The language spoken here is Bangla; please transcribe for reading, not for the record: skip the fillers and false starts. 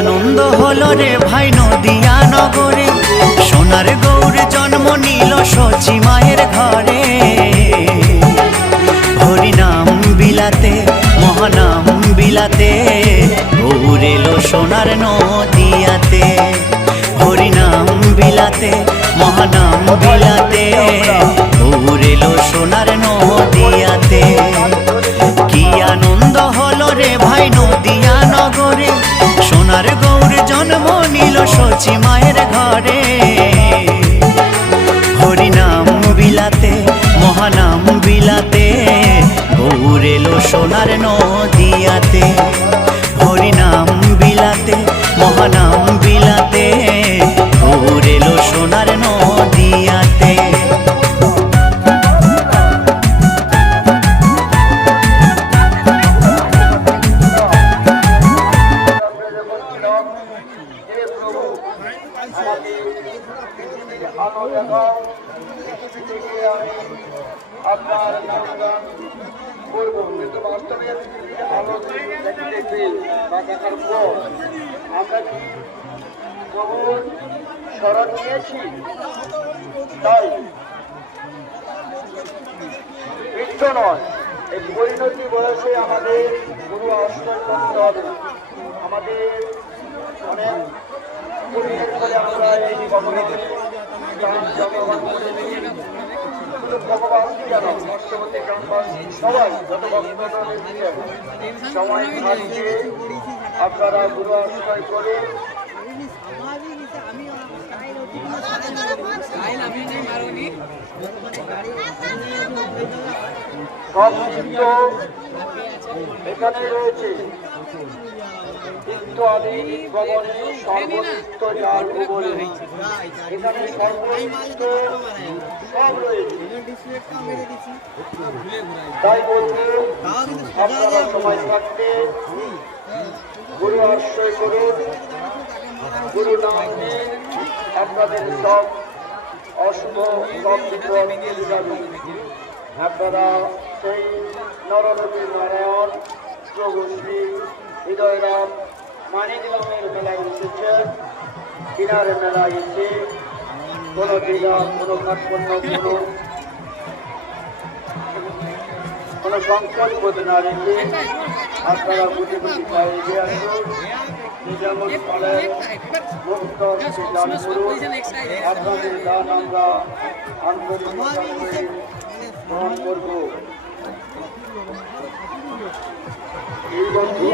আনন্দ হলো রে ভাই নদিয়া নগরে, সোনার গৌর জন্ম নিল সচি মায়ের ঘরে। হরিনাম বিলাতে মহানাম বিলাতে, গৌর এলো সোনার নদিয়াতে। হরিনাম বিলাতে মহানাম বিলাতে, গৌর এলো সোনার নদিয়াতে। কি আনন্দ হলো রে ভাই নদিয়া নগরে, সোনার গৌর জন্ম নিল সচি মায়ের ঘরে। হরিনাম বিলাতে মহানাম বিলাতে, গৌর এলো সোনার নদিয়াতে। হরিনাম বিলাতে মহানাম বিলাতে, গৌর এলো সোনার নদিয়াতে। আপনার নামগান করবো, কিন্তু বাস্তবে আলো দেখতে বা দেখার পর আমরা কি প্রভুর স্মরণ নিয়েছি? তাই বৃদ্ধ নয়, এই পরিণতি বয়সে আমাদের গুরু আশ্রয় করতে হবে। আমাদের অনেক পুণ্যের ফলে আমরা এই ভগবানের জন্মগ্রহণ করেছি। ভগবান কেন বর্তমানে গ্রামবাসী সবাই যত ভক্তগণ এসেছেন, সময় থাকতে আপনারা গুরু আশ্রয় করে সব চিত্ত এখানে রয়েছে। চিত্ত আদি ভবনে সর্বচিত্ত যার বলে, এখানে সর্বচিত্ত সব রয়েছে। তাই বলতে আপনারা সময় থাকতে গুরু আশ্রয় করুন। গুরু নামে আপনাদের সব অশুভ সব বিপদ চলে যাবে। আপনারা সেই নরনবী নারায়ণ প্রভু শ্রী হৃদয়রাম মানিকরামের মেলায় এসেছেন। কিনারে মেলায় এসে কোনো দিঘা, কোনো কাঠপণ্য, কোনো সংকল্প না রেখে আপনারা বুঝে বুঝে পায়ে এগিয়ে আসুন। যেমন ফলের মুক্ত দান করুন। আপনাদের দান আমরা আন্তরিকতা করে গ্রহণ করব। এই বন্ধু